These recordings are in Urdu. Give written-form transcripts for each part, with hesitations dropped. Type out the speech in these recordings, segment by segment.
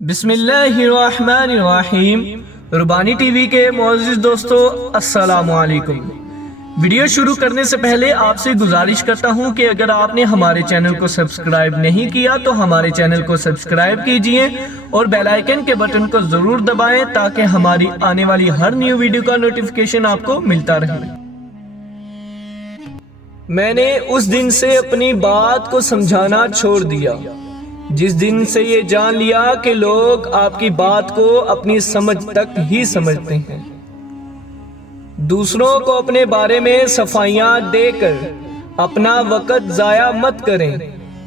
بسم اللہ الرحمن الرحیم۔ ربانی ٹی وی کے معزز دوستو السلام علیکم۔ ویڈیو شروع کرنے سے پہلے آپ سے گزارش کرتا ہوں کہ اگر آپ نے ہمارے چینل کو سبسکرائب نہیں کیا تو ہمارے چینل کو سبسکرائب کیجئے اور بیل آئیکن کے بٹن کو ضرور دبائیں تاکہ ہماری آنے والی ہر نیو ویڈیو کا نوٹیفیکیشن آپ کو ملتا رہے۔ میں نے اس دن سے اپنی بات کو سمجھانا چھوڑ دیا جس دن سے یہ جان لیا کہ لوگ آپ کی بات کو اپنی سمجھ تک ہی سمجھتے ہیں۔ دوسروں کو اپنے بارے میں صفائیاں دے کر اپنا وقت ضائع مت کریں۔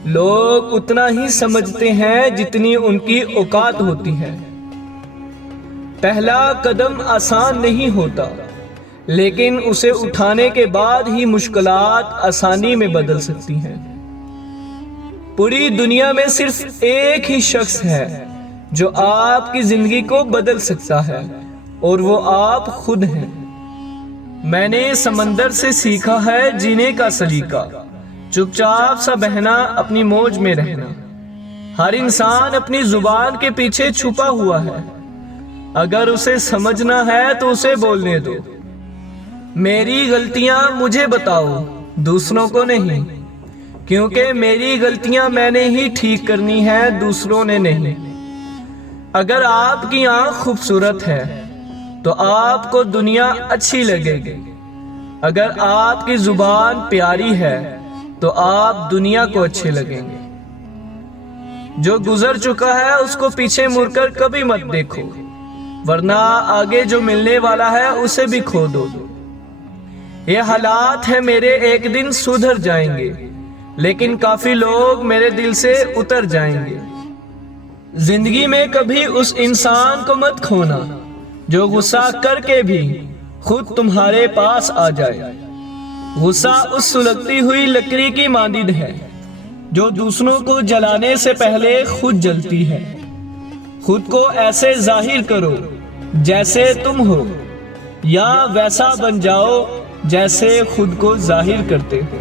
لوگ اتنا ہی سمجھتے ہیں جتنی ان کی اوقات ہوتی ہے۔ پہلا قدم آسان نہیں ہوتا، لیکن اسے اٹھانے کے بعد ہی مشکلات آسانی میں بدل سکتی ہیں۔ پوری دنیا میں صرف ایک ہی شخص ہے جو آپ کی زندگی کو بدل سکتا ہے اور وہ آپ خود ہیں۔ میں نے سمندر سے سیکھا ہے جینے کا سلیقہ، چپ چاپ سا بہنا، اپنی موج میں رہنا۔ ہر انسان اپنی زبان کے پیچھے چھپا ہوا ہے، اگر اسے سمجھنا ہے تو اسے بولنے دو۔ میری غلطیاں مجھے بتاؤ، دوسروں کو نہیں، کیونکہ میری غلطیاں میں نے ہی ٹھیک کرنی ہے، دوسروں نے نہیں۔ اگر آپ کی آنکھ خوبصورت ہے تو آپ کو دنیا اچھی لگے گی۔ اگر آپ کی زبان پیاری ہے تو آپ دنیا کو اچھے لگیں گے۔ جو گزر چکا ہے اس کو پیچھے مڑ کر کبھی مت دیکھو، ورنہ آگے جو ملنے والا ہے اسے بھی کھو دو۔ یہ حالات ہیں میرے، ایک دن سدھر جائیں گے، لیکن کافی لوگ میرے دل سے اتر جائیں گے۔ زندگی میں کبھی اس انسان کو مت کھونا جو غصہ کر کے بھی خود تمہارے پاس آ جائے۔ غصہ اس سلگتی ہوئی لکڑی کی مانند ہے جو دوسروں کو جلانے سے پہلے خود جلتی ہے۔ خود کو ایسے ظاہر کرو جیسے تم ہو، یا ویسا بن جاؤ جیسے خود کو ظاہر کرتے ہو۔